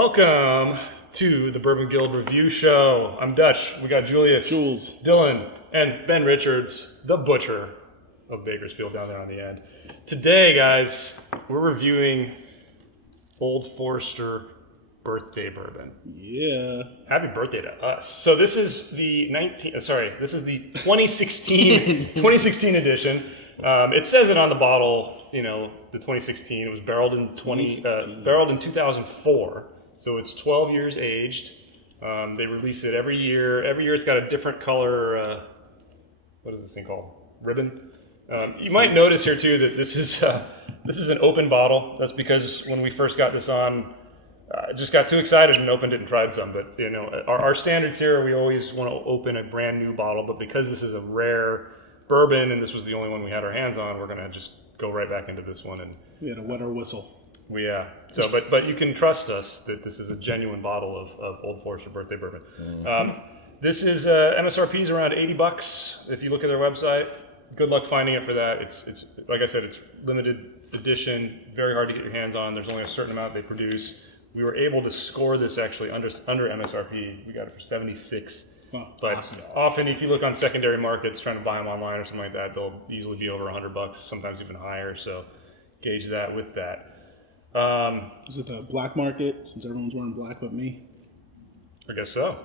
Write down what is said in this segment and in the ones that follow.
Welcome to the Bourbon Guild Review Show. I'm Dutch. We got Julius, Jules, Dylan, and Ben Richards, the butcher of Bakersfield down there on the end. Today, guys, we're reviewing Old Forester Birthday Bourbon. Yeah. Happy birthday to us. So this is the 2016 edition. It says it on the bottle, you know, the 2016. It was barreled in 2004. So it's 12 years aged. They release it every year. Every year it's got a different color, what is this thing called? Ribbon. You might notice here too that this is an open bottle. That's because when we first got this on, I just got too excited and opened it and tried some. But you know, our standards here, we always want to open a brand new bottle. But because this is a rare bourbon and this was the only one we had our hands on, we're gonna just go right back into this one. And we had a wet our whistle. So, but you can trust us that this is a genuine bottle of Old Forester Birthday Bourbon. Mm-hmm. This is MSRP is around $80 if you look at their website. Good luck finding it for that. It's like I said, it's limited edition, very hard to get your hands on. There's only a certain amount they produce. We were able to score this actually under MSRP. We got it for 76. Oh, but awesome. Often, if you look on secondary markets, trying to buy them online or something like that, they'll easily be over $100, sometimes even higher. So gauge that with that. Is it the black market, since everyone's wearing black but me? I guess so.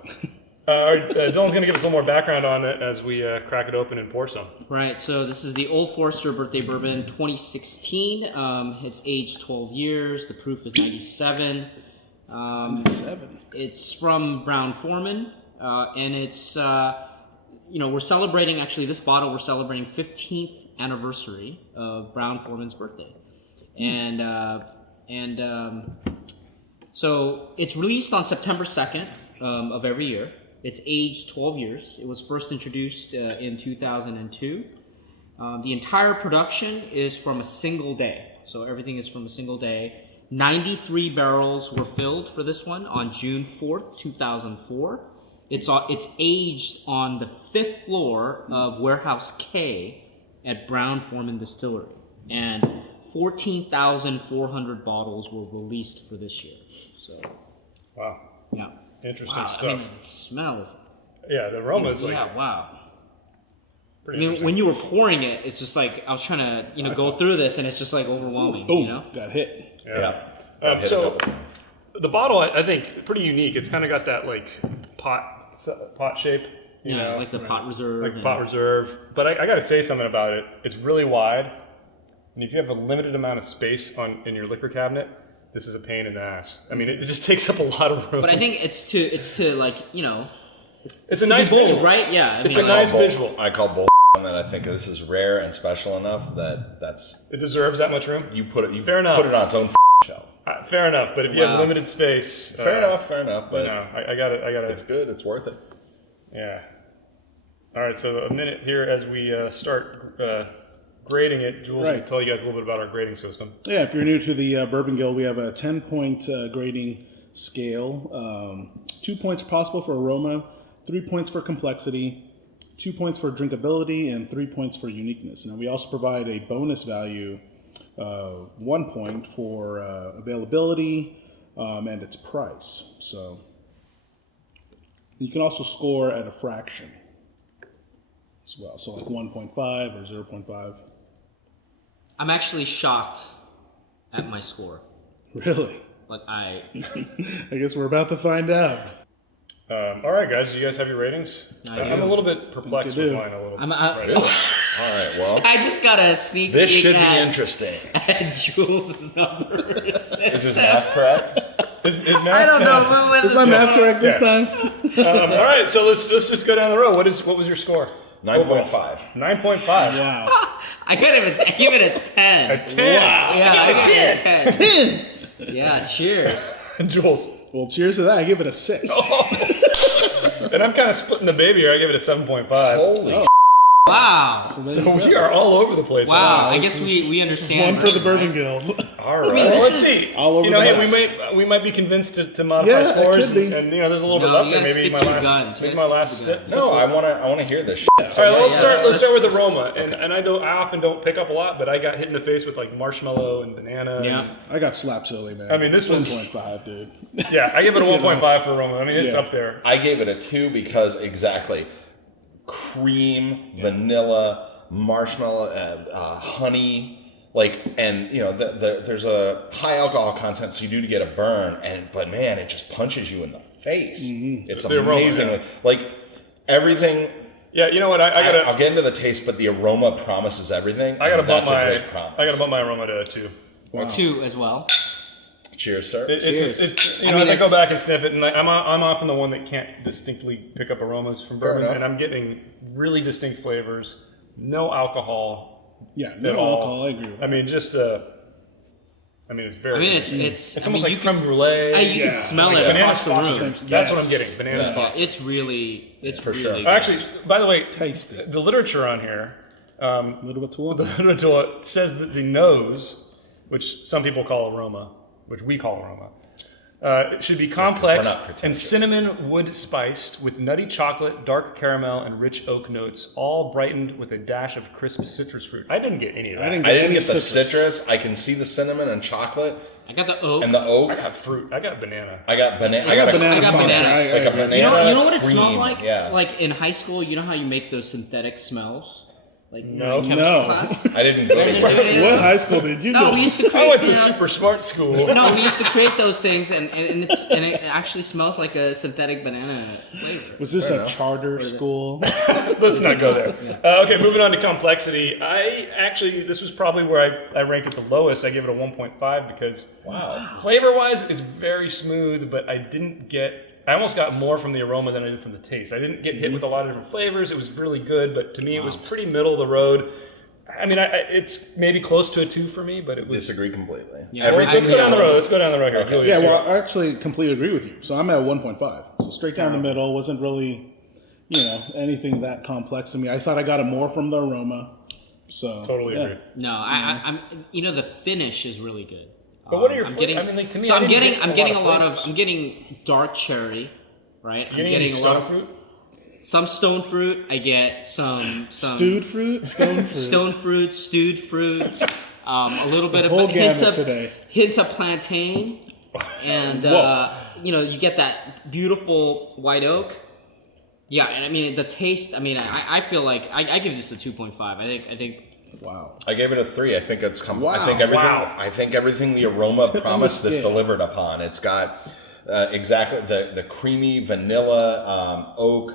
Dylan's going to give us a little more background on it as we crack it open and pour some. Right, so this is the Old Forester Birthday Bourbon 2016. It's aged 12 years. The proof is 97. 97. It's from Brown-Forman, and it's, we're celebrating, actually this bottle, we're celebrating 15th anniversary of Brown-Forman's birthday. So it's released on September 2nd of every year. It's aged 12 years. It was first introduced in 2002. The entire production is from a single day. So everything is from a single day. 93 barrels were filled for this one on June 4th, 2004. It's aged on the 5th floor of Warehouse K at Brown-Forman Distillery. And 14,400 bottles were released for this year. So, wow. Yeah. Interesting stuff. I mean, it smells. Yeah, the aroma is like. Yeah, wow. Pretty when you were pouring it, it's just like I was trying to, go through this, and it's just like overwhelming. Boom, you know? got hit. Yeah. So the bottle, I think, pretty unique. It's kind of got that like pot shape. You know, like the pot reserve. Like pot reserve. But I got to say something about it. It's really wide, and if you have a limited amount of space in your liquor cabinet, this is a pain in the ass. I mean, it just takes up a lot of room. But I think it's to like, it's a nice bold, visual, right? Yeah. It's a nice visual. I call bull on that. I think this is rare and special enough that it deserves that much room. You put it. Fair enough. Put it on its own shelf. Fair enough. But if you have limited space, fair enough. But I got it. It's good. It's worth it. Yeah. All right. So a minute here as we start. Grading it, Jules, will tell you guys a little bit about our grading system. Yeah, if you're new to the Bourbon Guild, we have a 10-point grading scale. 2 points possible for aroma, 3 points for complexity, 2 points for drinkability, and 3 points for uniqueness. Now, we also provide a bonus value, 1 point for availability and its price. So you can also score at a fraction as well. So like 1.5 or 0.5. I'm actually shocked at my score. Really? Like I guess we're about to find out. All right, guys. Do you guys have your ratings? I'm a little bit perplexed with mine. All right. Well, I just got a sneak. This should be interesting. At Jules' numbers. Is his math correct? Is math? I don't know. Is my math correct this time? All right. So let's just go down the road. What was your score? 9.5. 9.5. Wow. I give it a 10. A 10. Wow. Yeah, I give it a 10. 10. Yeah, cheers. Jules. Well, cheers to that. I give it a 6. Oh. And I'm kind of splitting the baby here. I give it a 7.5. Holy Wow. So, there So you we go. are all over the place. Wow. I This guess is- we this is understand. one for the Bourbon, Bourbon right? Guild. All right. mean, Well, this let's is see. all over You know, the hey, place. we might be convinced to modify Yeah, it scores, could be. and you know, there's a little No, bit left you there. gotta Maybe stick my to your last, guns. maybe You my gotta last stick to your step. guns. No, I want to hear this. All right, let's yeah, start. Let's start with let's- aroma, and I often don't pick up a lot, but I got hit in the face with like marshmallow and banana. Yeah. I got slapped silly, man. I mean, this was- 1.5, dude. Yeah, I give it a You know. 1.5 for aroma. I mean, it's Yeah. up there. I gave it a 2 because exactly cream, vanilla, marshmallow, honey, like, and you know, there's a high alcohol content, so you do get a burn, but man, it just punches you in the face. Mm-hmm. It's The aroma, amazing, yeah. like everything. Yeah, you know what? I gotta I'll get into the taste, but the aroma promises everything. I gotta and bump that's a my great promise. I gotta bump my aroma to 2. Wow. 2 as well. Cheers, sir. It's you know, I mean, as I go it's- back and sniff it, and I'm often the one that can't distinctly pick up aromas from Fair bourbons, enough. and I'm getting really distinct flavors, no alcohol Yeah, at no all. alcohol. I agree with that. I mean, just I mean, it's very. I mean, it's it's almost I mean, like creme brulee. you Yeah. can smell like it banana across the foster. room. That's what Yes. I'm getting. Banana Yes. foster. It's really, For really sure. good. Actually, by the way, Taste it. the literature on here, A little bit too the literature says that the nose, which some people call aroma, which we call aroma, it should be complex we're not and pretentious. cinnamon wood spiced with nutty chocolate, dark caramel, and rich oak notes, all brightened with a dash of crisp citrus fruit. I didn't get any of that. I didn't I didn't any get the citrus. citrus. I can see the cinnamon and chocolate I got the oak. and the oak. I got fruit. I got banana. I got banana. I got banana. I got Foster. banana. I Like a agree. banana. you know what it cream, smells like? yeah. Like in high school, you know how you make those synthetic smells? Like No. in chemistry No. class? I didn't go to There's university. a- What high school did you No, go? we used to I create. went to you know- super smart school. No, we used to create those things, and it actually smells like a synthetic banana flavor. Was this Fair a enough. charter school? Let's not go there. Okay, moving on to complexity. This was probably where I rank it the lowest. I give it a 1.5 because Wow. flavor-wise, it's very smooth, but I almost got more from the aroma than I did from the taste. I didn't get hit with a lot of different flavors. It was really good, but to me, it was pretty middle of the road. I mean, it's maybe close to a 2 for me, but it was. Disagree completely. Yeah. Let's Everything. go down the road. Let's go down the road here. Okay. Julius, Yeah, you're well, up. I actually completely agree with you. So I'm at 1.5. So straight down the middle. Wasn't really, anything that complex to me. I thought I got it more from the aroma. So Totally yeah. agree. No, I'm. The finish is really good. But what are your I'm fla- getting? I mean, like, to me, so I I'm didn't getting. get I'm a getting a lot lot of of. flavors. I'm getting dark cherry, right? I'm You getting a lot of fruit. some stone fruit. I get some Stewed fruit, stone fruit. stone fruit, stewed fruit, a little bit whole of hints gamut of today. hints of plantain, and Whoa. you get that beautiful white oak. Yeah, and I mean the taste. I mean, I feel like I give this a 2.5. I think. Wow. I gave it a 3. I think it's Wow. I think everything. Wow. I think everything the aroma promised this scale. delivered upon. It's got exactly the creamy vanilla, oak,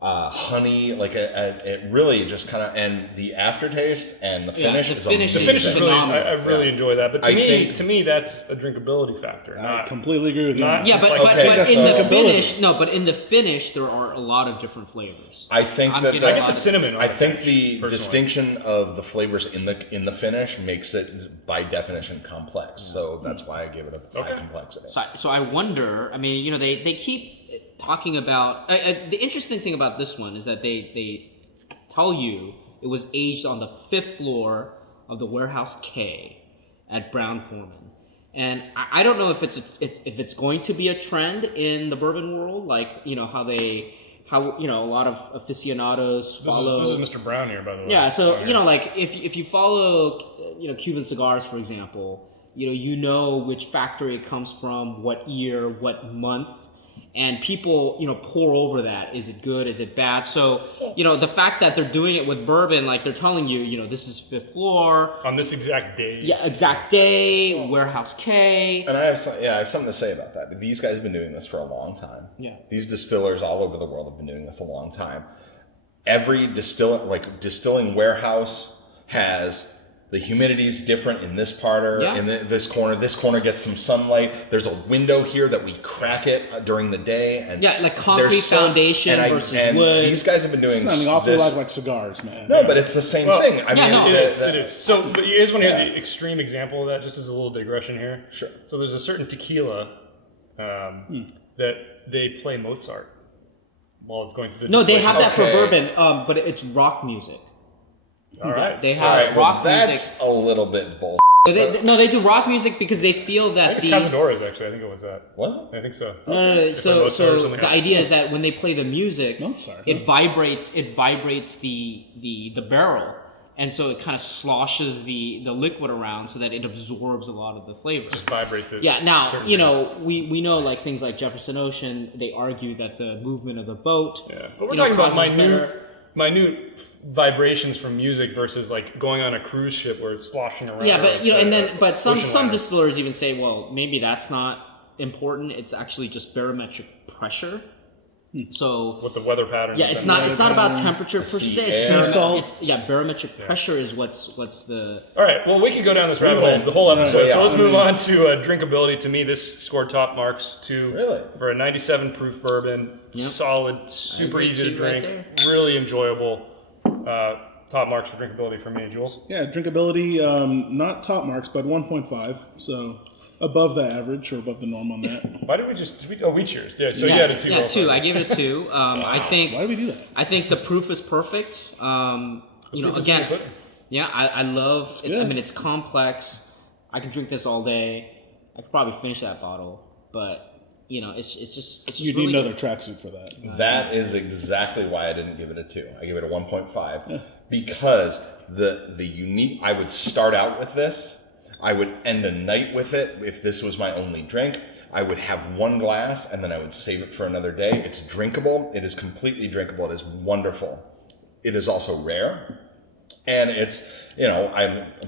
honey. Like it really just kind of, and the aftertaste and the Yeah, finish the is finish The is finish is really. phenomenal. I really Yeah. enjoy that. But I think- to me, that's a drinkability factor. I Not, completely agree with you. not- Yeah, but, Like, but, okay, but in so- the finish, but in the finish, there are a lot of different flavors. I think I'm that getting I a get lot the of- cinnamon. on I the think finish, the personally. distinction of the flavors in the finish makes it by definition complex. So that's why I give it a high Okay. complexity. So I wonder. I mean, they keep talking about. The interesting thing about this one is that they tell you it was aged on the 5th floor of the Warehouse K at Brown Forman, and I don't know if it's going to be a trend in the bourbon world, like how a lot of aficionados follow. This is Mr. Brown here, by the way. Yeah, so Oh, yeah. like if you follow Cuban cigars, for example, you know which factory it comes from, what year, what month, and people pour over that. Is it good? Is it bad? So the fact that they're doing it with bourbon, like they're telling you, this is 5th floor, on this exact day. yeah, exact day, Warehouse K. And I have something to say about that. These guys have been doing this for a long time. Yeah. These distillers all over the world have been doing this a long time. Every distilling warehouse has the humidity's different in this part or Yeah. in this corner. This corner gets some sunlight. There's a window here that we crack it during the day. And Yeah, like concrete there's sun- foundation and versus and wood. These guys have been doing Sounding awfully this. like cigars, man. No, but it's the same Well, thing. I yeah, mean, no. It is. So, but you guys want to hear Yeah. the extreme example of that, just as a little digression here? Sure. So there's a certain tequila that they play Mozart while it's going through the No, they have that for Okay. bourbon, but it's rock music. All right. They All have right, well, rock that's music. a little bit bull. They do rock music because they feel I that think it's Cazadores, actually. I think it was that. Was it? I think so. No. If I'm most So something the else. idea is that when they play the music, No, sorry. it vibrates the barrel, and so it kind of sloshes the liquid around so that it absorbs a lot of the flavor. Just vibrates it. Yeah. Now Certain you know we know like things like Jefferson Ocean. They argue that the movement of the boat. Yeah, but we're you know, talking about causes better- minute vibrations from music versus like going on a cruise ship where it's sloshing around. Yeah, but you know, and then but some ocean liner. distillers even say, well, maybe that's not important. It's actually just barometric pressure. So with the weather patterns. yeah, it's not about temperature per sea se. air. It's barometric pressure is what's the All right, well, we could go down this rabbit hole the whole episode. Yeah, So let's I move on to drinkability. To me, this scored top marks Really? for a 97 proof bourbon. Yep. Solid, super agree easy to too, right drink, really enjoyable. Top marks for drinkability for me, Jules. Yeah, drinkability, not top marks, but 1.5. So above the average or above the norm on that. Why did we just? We cheers. Yeah, so you had a 2. Yeah, also. 2. I gave it a 2. I think Why do we do that? I think the proof is perfect. You know, Proof is again, in the pudding. yeah, I love it. I good. mean, it's complex. I can drink this all day. I could probably finish that bottle, but you know, it's just You really need another tracksuit for that. That is exactly why I didn't give it a 2. I give it a 1.5 because the unique. I would start out with this. I would end a night with it if this was my only drink. I would have one glass and then I would save it for another day. It's drinkable. It is completely drinkable. It is wonderful. It is also rare. And it's, you know,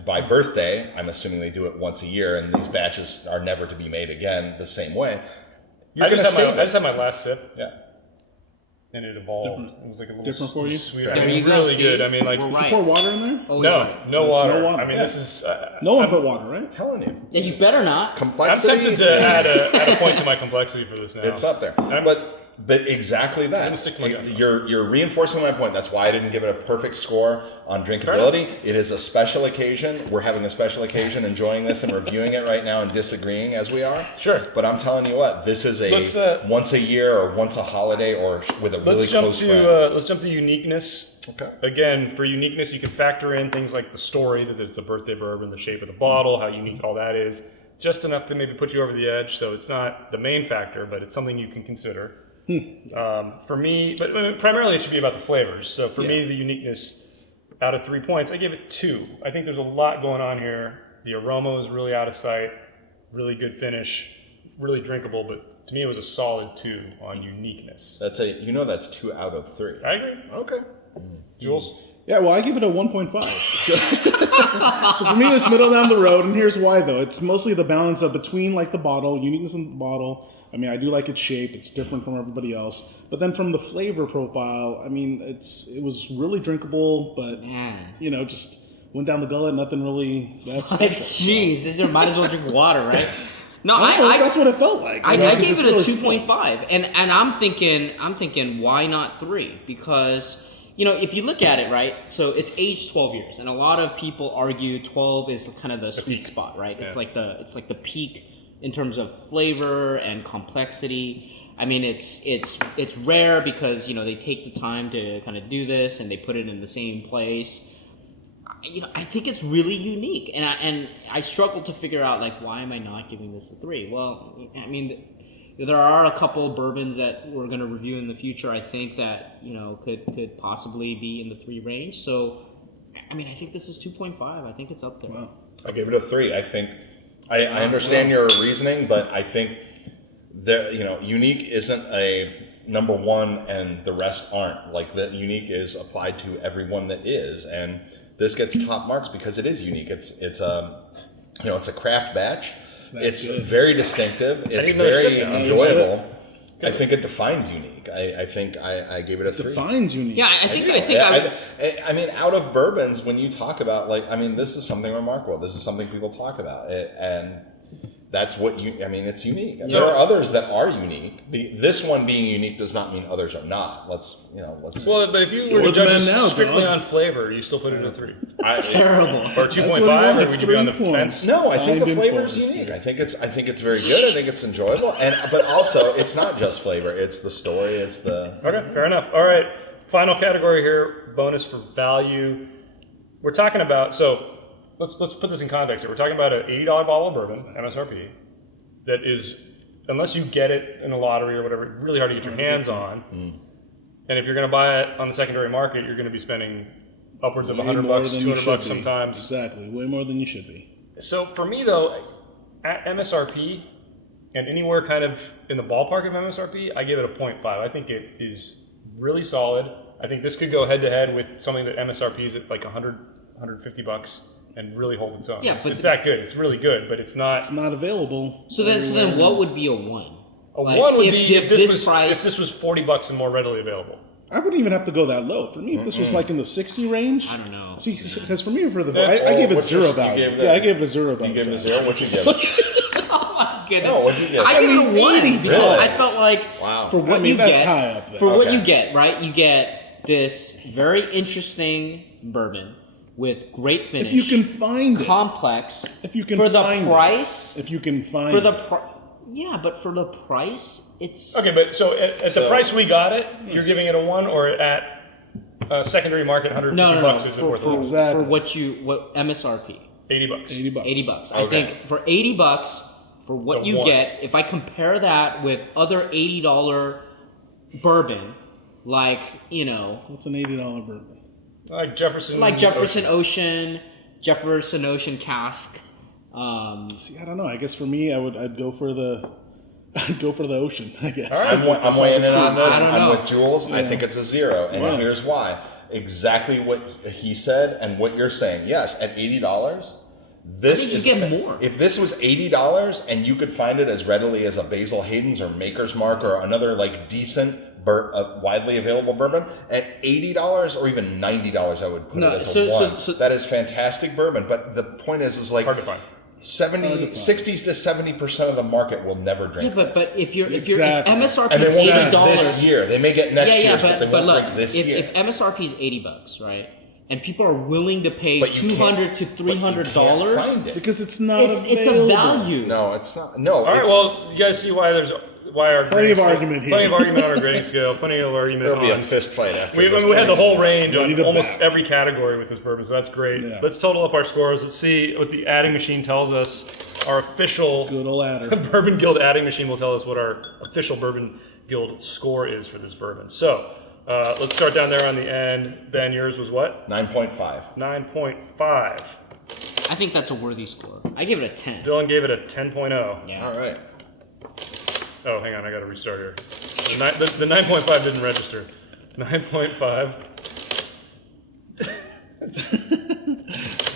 by birthday, I'm assuming they do it once a year, and these batches are never to be made again the same way. You're I going just to had save my, I it. just had my last sip, Yeah. and it evolved. Different- It was like a little different for you? sweeter. There I mean, you go, really see? good. I mean, like We're Did right. you pour water in there? Always no, right. no So it's water. no water. I mean, Yeah. this is. No one I'm, put water, right? I'm telling you. Yeah, you better not. I'm Complexity. tempted to add a point to my complexity for this now. It's up there. I'm- But exactly that. gonna stick to my guns. You're reinforcing my point. That's why I didn't give it a perfect score on drinkability. It is a special occasion. We're having a special occasion, enjoying this and reviewing it right now and disagreeing as we are. Sure. But I'm telling you what, this is Let's, once a year or once a holiday or with a really Let's jump close to friend. let's jump to uniqueness. Okay. Again, for uniqueness, you can factor in things like the story that it's a birthday bourbon, the shape of the bottle, how unique all that is. Just enough to maybe put you over the edge. So it's not the main factor, but it's something you can consider. For me, but primarily it should be about the flavors. So for me, the uniqueness, out of 3 points, I give it 2. I think there's a lot going on here. The aroma is really out of sight, really good finish, really drinkable, but to me it was a solid 2 on uniqueness. That's 2 out of 3. I agree. Okay. Jules? Yeah, well, I give it a 1.5. So for me, it's middle down the road, and here's why, though. It's mostly the balance of between, like, the bottle, uniqueness in the bottle. I mean, I do like its shape. It's different from everybody else. But then from the flavor profile, I mean, it was really drinkable, but, Man. you know, just went down the gullet, nothing really that Like, special. jeez, you might as well drink water, right? No, That's what it felt like. I you know, 'cause gave it's it a really 2.5, and I'm thinking, why not 3? Because you know, if you look at it, right, so it's aged 12 years, and a lot of people argue 12 is kind of the sweet spot, right? It's like the peak in terms of flavor and complexity. I mean, it's rare because you know they take the time to kind of do this, and they put it in the same place. You know, I think it's really unique, and I struggle to figure out like why am I not giving this a 3? Well, I mean, there are a couple of bourbons that we're going to review in the future. I think that you know could possibly be in the 3 range. So, I mean, I think this is 2.5. I think it's up there. Wow. I gave it a 3. I think I understand your reasoning, but I think that unique isn't a number 1 and the rest aren't. Like the unique is applied to everyone that is, and this gets top marks because it is unique. It's a craft batch. It's very distinctive. It's need another very sip now. enjoyable. I think it defines unique. I think I gave it a 3. Defines unique. Yeah, I think I mean, out of bourbons, when you talk about this is something remarkable. This is something people talk about, and that's what it's unique. And there are others that are unique. This one being unique does not mean others are not. Let's. Well, but if you were to You're the judge man this now, strictly dog. on flavor, you still put it in a 3. terrible. Or 2.5, or would you be on the 3 points. fence? No, I think the Fine flavor is influence. unique. I think it's very good. I think it's enjoyable, but also it's not just flavor. It's the story. It's the. Okay, fair enough. All right, final category here, bonus for value. we're talking about, so let's put this in context here. We're talking about an $80 bottle of bourbon, MSRP, that is, unless you get it in a lottery or whatever, really hard to get your hands on. And if you're going to buy it on the secondary market, you're going to be spending upwards of $100, $200 sometimes. Exactly, way more than you should be. So for me though, at MSRP and anywhere kind of in the ballpark of MSRP, I give it a 0.5. I think it is really solid. I think this could go head to head with something that MSRP is at like $100, $150 and really hold its own. Yeah, but it's that good. It's really good, but it's not. It's not available. So then what would be a 1? A 1 would be if this was $40 and more readily available. I wouldn't even have to go that low. For me, if this was like in the 60 range. I don't know. See, because for me, I gave it 0 value. I gave it a 0 value. You gave it a 0? What'd you give it? Oh my goodness. No, what'd you get? I gave it a 1 because I felt like for what you get, high up there. For what you get, right? You get this very interesting bourbon with great finish. If you can find it. Complex. If you can for find the price. If you can find for the yeah, but for the price, it's okay. But so at the price we got it, you're giving it a 1, or at secondary market, $150 is it worth it? Exactly. For what MSRP? $80. $80. Okay. I think for $80 for what you 1. get, if I compare that with other $80 bourbon, like what's an $80 bourbon? Like Jefferson Ocean cask. See, I don't know. I guess for me, I'd go for the Ocean. I guess. Right. I'm weighing in on this. I'm with Jules. I think it's a 0, and Wow. here's why. Exactly what he said and what you're saying. Yes, at $80, this you is get more. If this was $80 and you could find it as readily as a Basil Hayden's or Maker's Mark or another like decent widely available bourbon, at $80 or even $90, I would put it as a 1. So that is fantastic bourbon. But the point is like hard to find. 60s to 70% of the market will never drink. Yeah, but if Exactly. if MSRP and they is won't $80, drink this year. They may get next year's, but they but won't look, drink this if year. MSRP is $80, right, and people are willing to pay But you $200 to but you can't $300, find it. Because it's not it's available. a value. No, it's not. No. All right. Well, you guys see why our Plenty of grading scale- argument here. Plenty of argument on our grading scale. Plenty of argument There'll be on. a fist fight after We this. had the whole range on Ready to almost battle. every category with this bourbon, so that's great. Yeah. Let's total up our scores. Let's see what the adding machine tells us. Our official Good old adder. Bourbon Guild adding machine will tell us what our official Bourbon Guild score is for this bourbon. So let's start down there on the end. Ben, yours was what? 9.5. 9.5. I think that's a worthy score. I give it a 10. Dylan gave it a 10.0. Yeah. All right. Oh, hang on, I gotta restart here. The 9.5 didn't register. 9.5.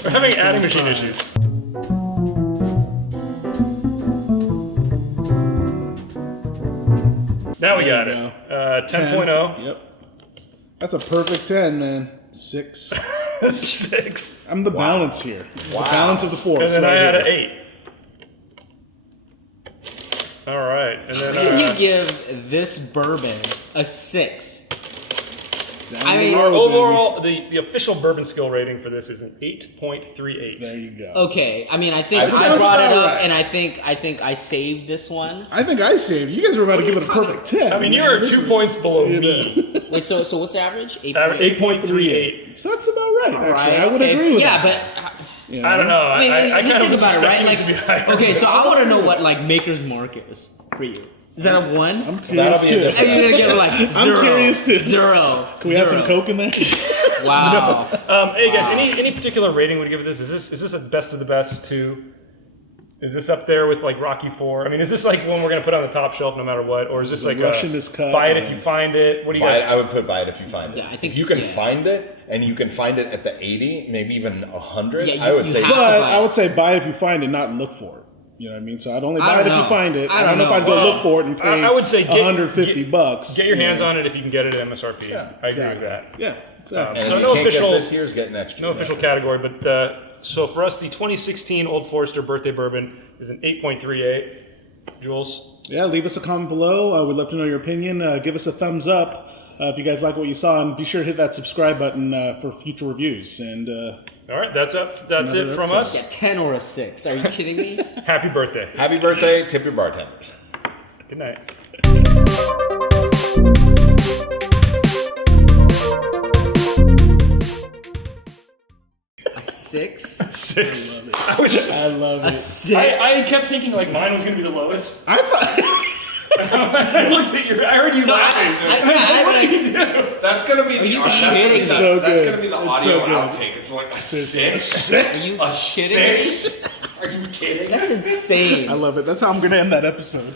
We're having adding machine issues. Now we got it. 10.0. Yep. That's a perfect 10, man. 6. 6. I'm the balance here. Wow. The balance of the force. And then I right had an here. 8. All right, and How can then you give this bourbon a 6? Down I the mean, our road, overall, the official bourbon skill rating for this is an 8.38. baby. There you go. Okay, I mean, I think I'd say I brought it that's up, right. and I think I saved this one. I think I saved. You guys were about to What are give it a you perfect 10. I mean, you man. are This 2 is- points below you me. know. Wait, so what's the average? 8.38. So that's about right, actually. Right, I would okay. agree with Yeah, that. but You know? I don't know. I mean, I you kind of think was about it, right? expecting Like, it to be higher. okay, so I want to know what like Maker's Mark is for you. Is that a 1? I'm curious That'll be a too. different- And you're gonna give it like 0. I'm curious too. 0. Can we add some Coke in there? Wow. Hey guys, any particular rating would you give this? Is this a best of the best 2? Is this up there with like Rocky 4? I mean, is this like one we're gonna put on the top shelf no matter what, or is this like Russian is cut, buy it if man. you find it? What do you Buy it, guys? I would put buy it if you find it. Yeah, I think- if you can yeah. find it, and you can find it at the 80, maybe even 100, Yeah, I would you say have to But buy I it. would say buy if you find it, not look for it. You know what I mean? So I'd only I buy it don't if you know. find it. I I don't know if don't I'd go know. look for it and pay I would say get $150. Get your you hands know? on it if you can get it at MSRP. Yeah, I agree exactly. with that. Yeah, exactly. and So if no you can't official- get this year's, get next year. No official category, but so for us, the 2016 Old Forester Birthday Bourbon is an 8.38. Jules? Yeah, leave us a comment below. We'd love to know your opinion. Give us a thumbs up if you guys like what you saw, and be sure to hit that subscribe button for future reviews. And All right, that's it from us. Yeah, 10 or a 6. Are you kidding me? Happy birthday. Happy birthday, tip your bartenders. Good night. 6. 6. I love A it. 6. I kept thinking like mine was gonna be the lowest. I thought. I looked at you. I heard you laughing. What do you do? That's gonna be the you that's gonna be kidding? the, So that's good. gonna be the It's audio so good. outtake. It's like a six. Are you A kidding? 6? Are you kidding? That's insane. I love it. That's how I'm gonna end that episode.